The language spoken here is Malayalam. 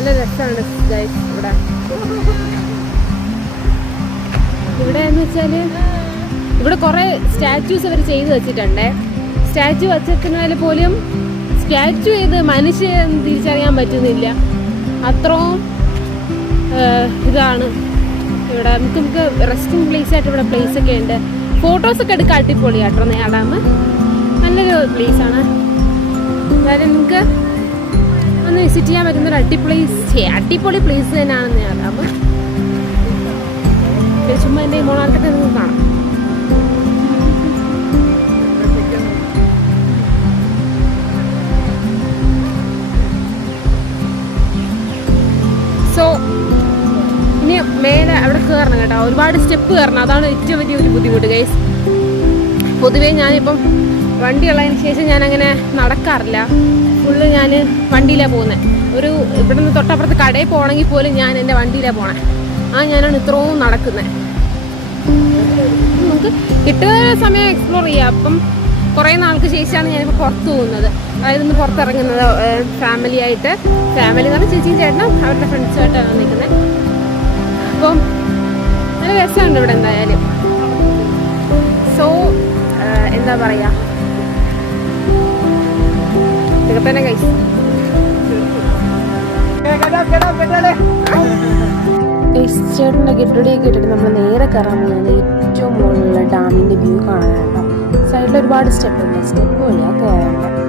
നല്ല രസമാണ് ഗൈസ് ഇവിടെ എന്ന് വെച്ചാൽ ഇവിടെ കുറേ സ്റ്റാച്യൂസ് അവർ ചെയ്ത് വെച്ചിട്ടുണ്ട്. സ്റ്റാച്ചു വച്ചതിനാൽ പോലും സ്റ്റാച്ചു ചെയ്ത് മനുഷ്യൻ തിരിച്ചറിയാൻ പറ്റുന്നില്ല. അത്രയും ഇതാണ് ഇവിടെ. നമുക്ക് റെസ്റ്റിംഗ് പ്ലേസ് ആയിട്ട് ഇവിടെ പ്ലേസ് ഒക്കെ ഉണ്ട്. ഫോട്ടോസൊക്കെ എടുക്കാൻ അടിപൊളിയാട്ടോ ഡാം. നല്ലൊരു പ്ലേസാണ്. അതായത് നിങ്ങൾക്ക് ഒന്ന് വിസിറ്റ് ചെയ്യാൻ പറ്റുന്നൊരു അടിപൊളി പ്ലേസ് തന്നെയാണ് ഡാം. ചുമ്മാ എൻ്റെ മോണാട്ടൊക്കെ നിങ്ങൾക്ക് കാണാം. സോ ഇനി മേലെ അവിടെ കയറണം കേട്ടോ. ഒരുപാട് സ്റ്റെപ്പ് കയറണം. അതാണ് ഏറ്റവും വലിയൊരു ബുദ്ധിമുട്ട് ഗൈസ്. പൊതുവേ ഞാനിപ്പം വണ്ടി ഉള്ളതിന് ശേഷം ഞാനങ്ങനെ നടക്കാറില്ല. ഫുള്ള് ഞാൻ വണ്ടിയിലാണ് പോകുന്നത്. ഇവിടെ നിന്ന് തൊട്ടപ്പുറത്ത് കടയിൽ പോകണമെങ്കിൽ പോലും ഞാൻ എൻ്റെ വണ്ടിയിലാണ് പോകണേ. ഞാനാണ് ഇത്രയും നടക്കുന്നത്. നമുക്ക് കിട്ടുന്ന സമയം എക്സ്പ്ലോർ ചെയ്യാം. അപ്പം കുറേ നാൾക്ക് ശേഷമാണ് ഞാനിപ്പോൾ പുറത്ത് പോകുന്നത്. അതായത് ഒന്ന് പുറത്തിറങ്ങുന്നത് ഫാമിലി എന്ന് പറഞ്ഞാൽ ചേച്ചിയും ചേട്ടനും അവരുടെ ഫ്രണ്ട്സുമായിട്ടാണ് നിൽക്കുന്നത്. അപ്പം നല്ല രസമുണ്ട് ഇവിടെ എന്തായാലും. സോ എന്താ പറയുക, ഇതൊക്കെ തന്നെ കഴിച്ചു. ചേട്ടൻ്റെ ഗെറ്റടിയൊക്കെ ഇട്ടിട്ട് നമ്മൾ നേരെ കയറാൻ പോകുന്നത് ഏറ്റവും മുകളിലുള്ള ഡാമിൻ്റെ വ്യൂ കാണാനായിട്ടോ. സൈഡിൽ ഒരുപാട് സ്റ്റെപ്പ് ഉണ്ട്. സ്റ്റെപ്പ് വഴിയാണ് കയറേണ്ടത്.